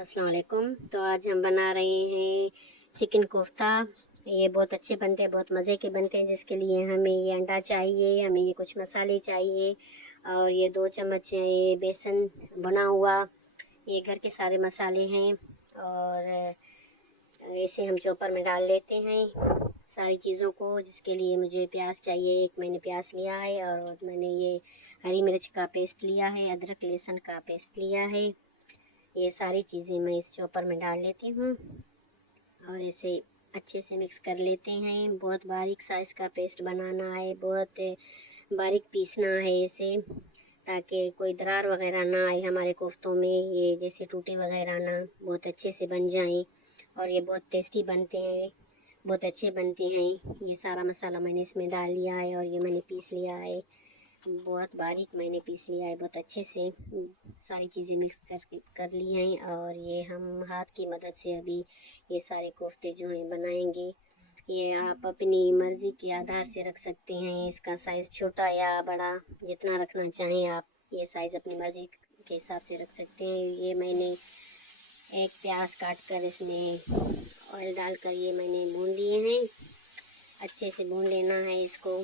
अस्सलाम वालेकुम। तो आज हम बना रहे हैं चिकन कोफ्ता। ये बहुत अच्छे बनते हैं, बहुत मज़े के बनते हैं। जिसके लिए हमें ये अंडा चाहिए, हमें ये कुछ मसाले चाहिए और ये 2 चम्मच ये बेसन बना हुआ, ये घर के सारे मसाले हैं। और इसे हम चॉपर में डाल लेते हैं सारी चीज़ों को। जिसके लिए मुझे प्याज चाहिए, एक मैंने प्याज लिया है और मैंने ये हरी मिर्च का पेस्ट लिया है, अदरक लहसुन का पेस्ट लिया है। ये सारी चीज़ें मैं इस चॉपर में डाल लेती हूँ और इसे अच्छे से मिक्स कर लेते हैं। बहुत बारीक साइज़ का पेस्ट बनाना है, बहुत बारीक पीसना है इसे, ताकि कोई दरार वगैरह ना आए हमारे कोफ्तों में, ये जैसे टूटे वगैरह ना, बहुत अच्छे से बन जाएं। और ये बहुत टेस्टी बनते हैं, बहुत अच्छे बनते हैं। ये सारा मसाला मैंने इसमें डाल लिया है और ये मैंने पीस लिया है, बहुत बारीक मैंने पीस लिया है, बहुत अच्छे से सारी चीज़ें मिक्स कर ली हैं। और ये हम हाथ की मदद से अभी ये सारे कोफ्ते जो हैं बनाएंगे। ये आप अपनी मर्ज़ी के आधार से रख सकते हैं, इसका साइज़ छोटा या बड़ा जितना रखना चाहें आप, ये साइज़ अपनी मर्ज़ी के हिसाब से रख सकते हैं। ये मैंने एक प्याज काट कर इसमें ऑयल डालकर ये मैंने भून लिए हैं, अच्छे से भून लेना है इसको।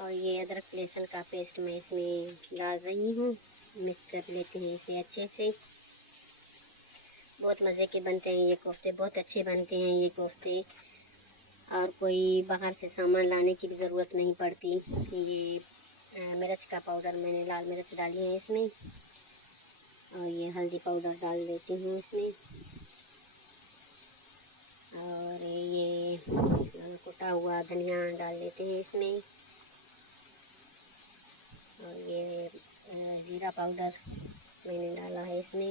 और ये अदरक लहसुन का पेस्ट मैं इसमें डाल रही हूँ, मिक्स कर लेते हैं इसे अच्छे से। बहुत मज़े के बनते हैं ये कोफ्ते, बहुत अच्छे बनते हैं ये कोफ्ते। और कोई बाहर से सामान लाने की भी ज़रूरत नहीं पड़ती। ये मिर्च का पाउडर, मैंने लाल मिर्च डाली है इसमें और ये हल्दी पाउडर डाल देती हूँ इसमें। और ये कुटा हुआ धनिया डाल देते हैं इसमें। और ये जीरा पाउडर मैंने डाला है इसमें,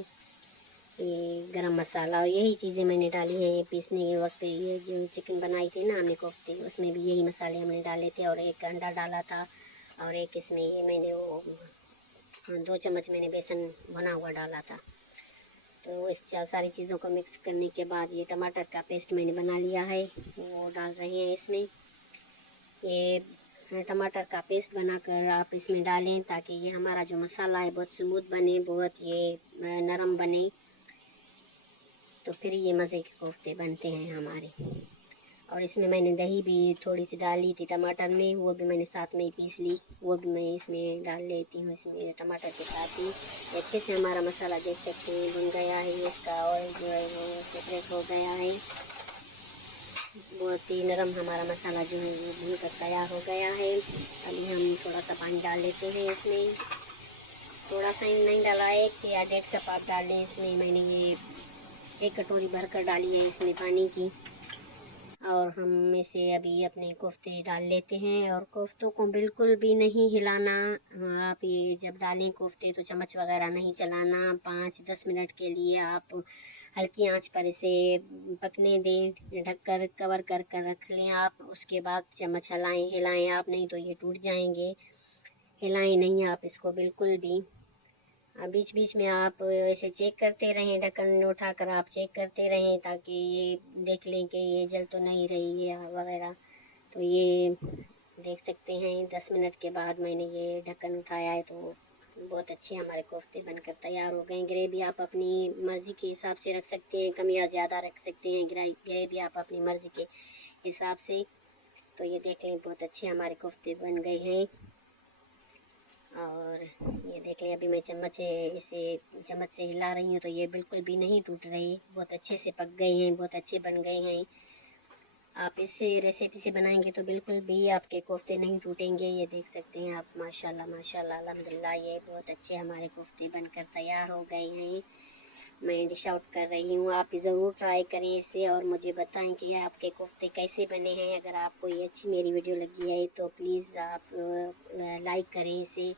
ये गरम मसाला, और यही चीज़ें मैंने डाली हैं। ये पीसने के वक्त ये जो चिकन बनाई थी ना हमने कोफ्ते, उसमें भी यही मसाले हमने डाले थे। और एक अंडा डाला था और एक इसमें ये मैंने वो 2 चम्मच मैंने बेसन बना हुआ डाला था। तो इस सारी चीज़ों को मिक्स करने के बाद ये टमाटर का पेस्ट मैंने बना लिया है, वो डाल रहे हैं इसमें। ये टमाटर का पेस्ट बनाकर आप इसमें डालें, ताकि ये हमारा जो मसाला है बहुत स्मूथ बने, बहुत ये नरम बने, तो फिर ये मज़े के कोफ्ते बनते हैं हमारे। और इसमें मैंने दही भी थोड़ी सी डाली थी टमाटर में, वो भी मैंने साथ में ही पीस ली, वो भी मैं इसमें डाल लेती हूँ इसमें टमाटर के साथ ही। अच्छे से हमारा मसाला देख सकते हैं भुन गया है, इसका ऑयल जो है वो सेपरेट हो गया है। बहुत ही नरम हमारा मसाला जो है वो भून कर तैयार हो गया है। अभी हम थोड़ा सा पानी डाल लेते हैं इसमें, थोड़ा सा ही नहीं डाला, 1 या 1.5 कप आप डाल लें इसमें। मैंने ये 1 कटोरी भर कर डाली है इसमें पानी की। और हम इसे अभी अपने कोफ्ते डाल लेते हैं। और कोफ्तों को बिल्कुल भी नहीं हिलाना। आप ये जब डालें कोफ्ते तो चम्मच वगैरह नहीं चलाना। 5-10 मिनट के लिए आप हल्की आंच पर इसे पकने दें, ढककर कवर कर कर रख लें आप। उसके बाद चम्मच हिलाएं आप, नहीं तो ये टूट जाएंगे। हिलाएं नहीं आप इसको बिल्कुल भी। बीच बीच में आप ऐसे चेक करते रहें, ढक्कन उठाकर आप चेक करते रहें, ताकि ये देख लें कि ये जल तो नहीं रही है वगैरह। तो ये देख सकते हैं 10 मिनट के बाद मैंने ये ढक्कन उठाया है, तो बहुत अच्छे हमारे कोफ्ते बनकर तैयार हो गए। ग्रेवी आप अपनी मर्ज़ी के हिसाब से रख सकते हैं, कम या ज़्यादा रख सकते हैं ग्रेवी आप अपनी मर्ज़ी के हिसाब से। तो ये देख लें बहुत अच्छे हमारे कोफ्ते बन गए हैं। और ये देख लें अभी मैं इसे चम्मच से हिला रही हूँ, तो ये बिल्कुल भी नहीं टूट रही, बहुत अच्छे से पक गए हैं, बहुत अच्छे बन गए हैं। आप इसे रेसिपी से बनाएंगे तो बिल्कुल भी आपके कोफ्ते नहीं टूटेंगे। ये देख सकते हैं आप, माशाल्लाह माशाल्लाह अल्हम्दुलिल्लाह, ये बहुत अच्छे हमारे कोफ्ते बनकर तैयार हो गए हैं। मैं डिश आउट कर रही हूँ, आप ज़रूर ट्राई करें इसे और मुझे बताएं कि आपके कोफ्ते कैसे बने हैं। अगर आपको ये अच्छी मेरी वीडियो लगी है तो प्लीज़ आप लाइक करें इसे